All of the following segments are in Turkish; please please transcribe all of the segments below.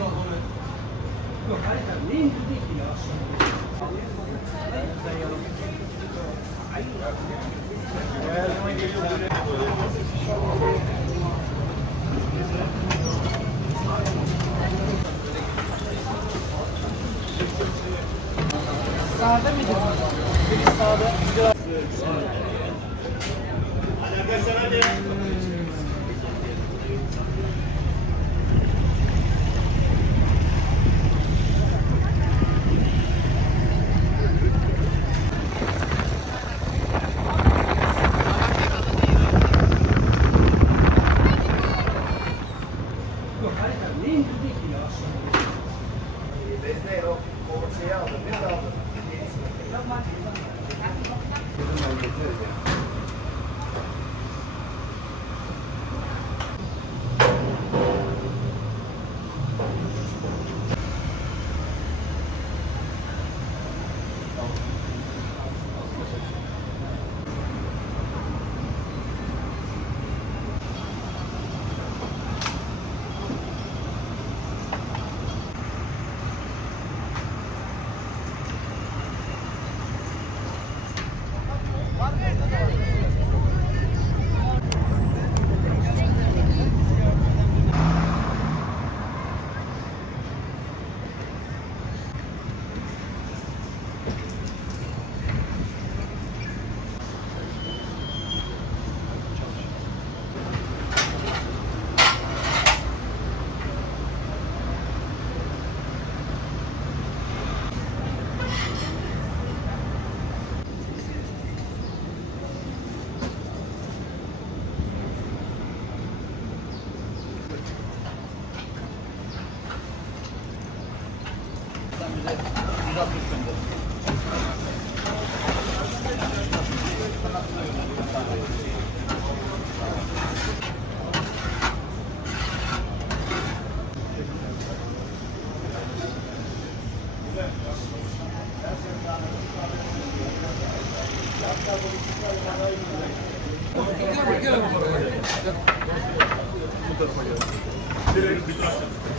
Yok harika. Ne indirdi ki ya? Sağda mıydı? Biri sağda, biri arkadaşlar hadi. Yok harika. Ne indirdi ki ya? Bezde o şeyi aldım. Ne aldım? bize 160 gönder.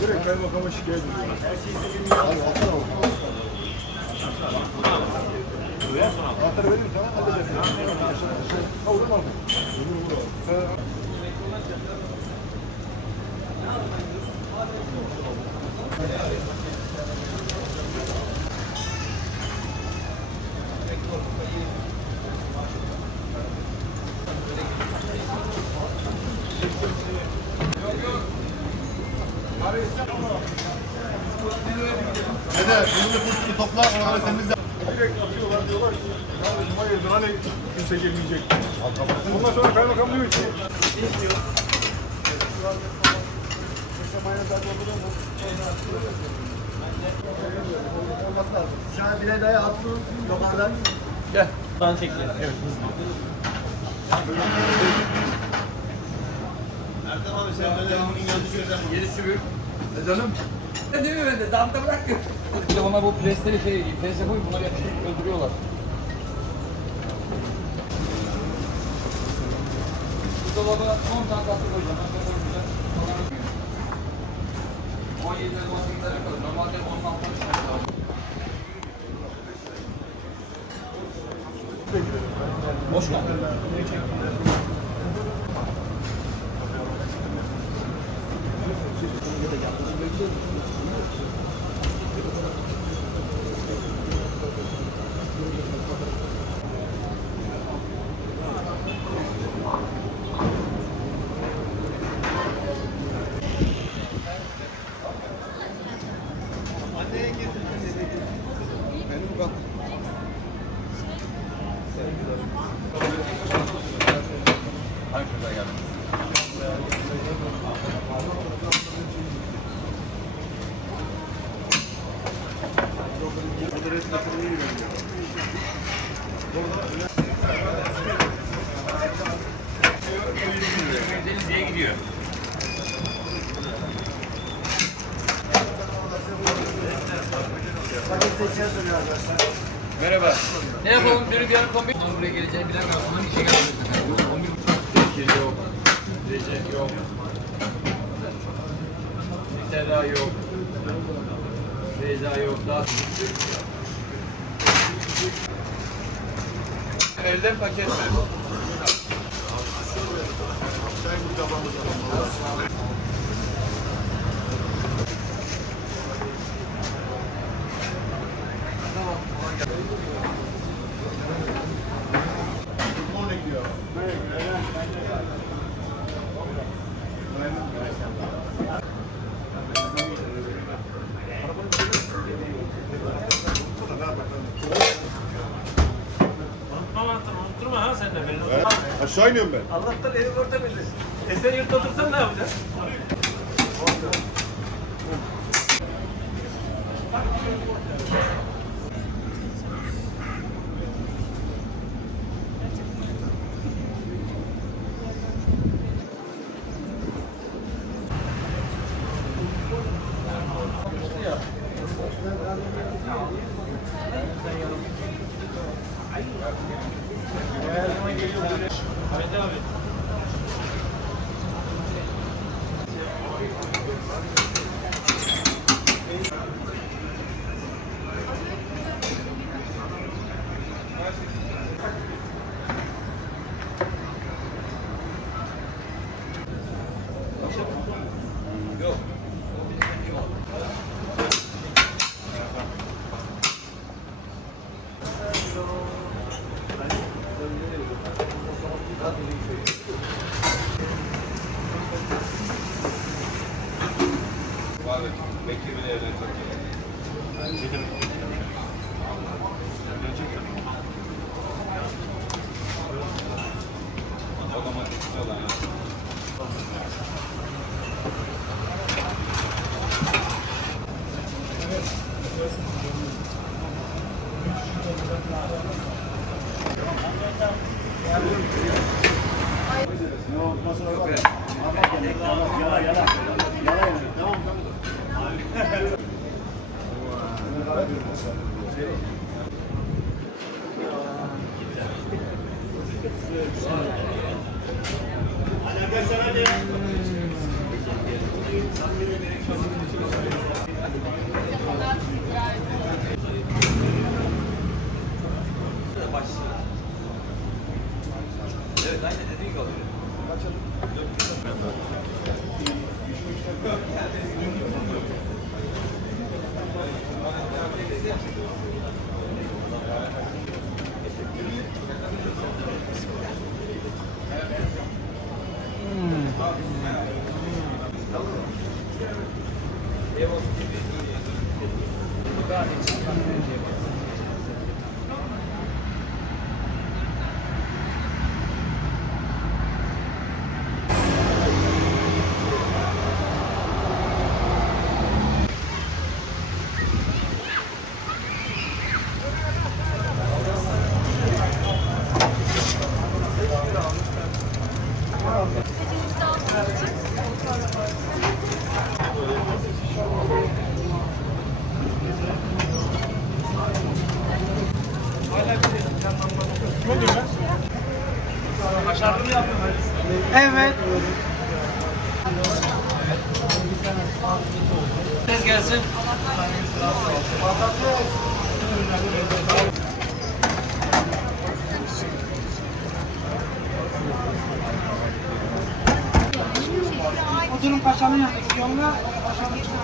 Direkt kaymakama şikayet ediyorum. Anahtarı verir misin? Hallederiz. Ha olur mu? Olur. Dede, bunu kutu topla, oraları temizle. Direkt atıyorlar, diyorlar ki kardeşim hayırdır hani kimse gelmeyecek. Ondan sonra kaymakam diyor ki Olması lazım. Şu an bile daya atsın, yokardan. Gel. Sana çekilir. Evet. Erdem abi sen böyle bunun yanlış yerden gerisi büyük. ne canım? Değil mi ben de? Zamda bırak. Bir de ona bu presleri prese koy, bunları yapıştırıp öldürüyorlar. Bu dolaba 10 tane tatlı koyacağım. Aşağı koyacağım. 17'ler 18'lere kadar. Normalde 10'dan konuşmak lazım. Boş kal. Benim bak. Hangi şurada geldin? Diye gidiyor. Merhaba. Ne yapalım? Dönüp yarın kombi. Buraya geleceğini bilemiyorum. Onun işe gelmedim. 11.30 yok. Recep yok. Seda yok. Beyza yok daha. Elden paket ver. Unutturma ha sen de beni. Evet. Aşağı iniyorum ben. Allah'tan evi orta bilirsin. Sen yurtta otursan ne yapacaksın? Bekir bile evden çok iyi. Otomatik olan ya. Evet aynen dediğin gibi oluyor. Evet. Ses gelsin. Oturun paşanın yanındaki yoluna paşanın içine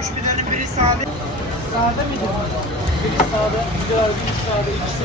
Üç biberin biri sade. Sade miydi? Biri sade, biri sade, ikisi